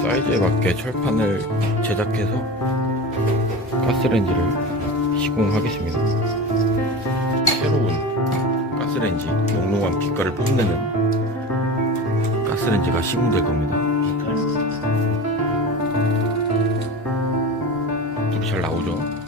사이즈에 맞게 철판을 제작해서 가스레인지를 시공하겠습니다. 새로운 가스레인지, 영롱한 빛깔을 뽐내는 가스레인지가 시공될 겁니다. 빛깔. 불이 잘 나오죠?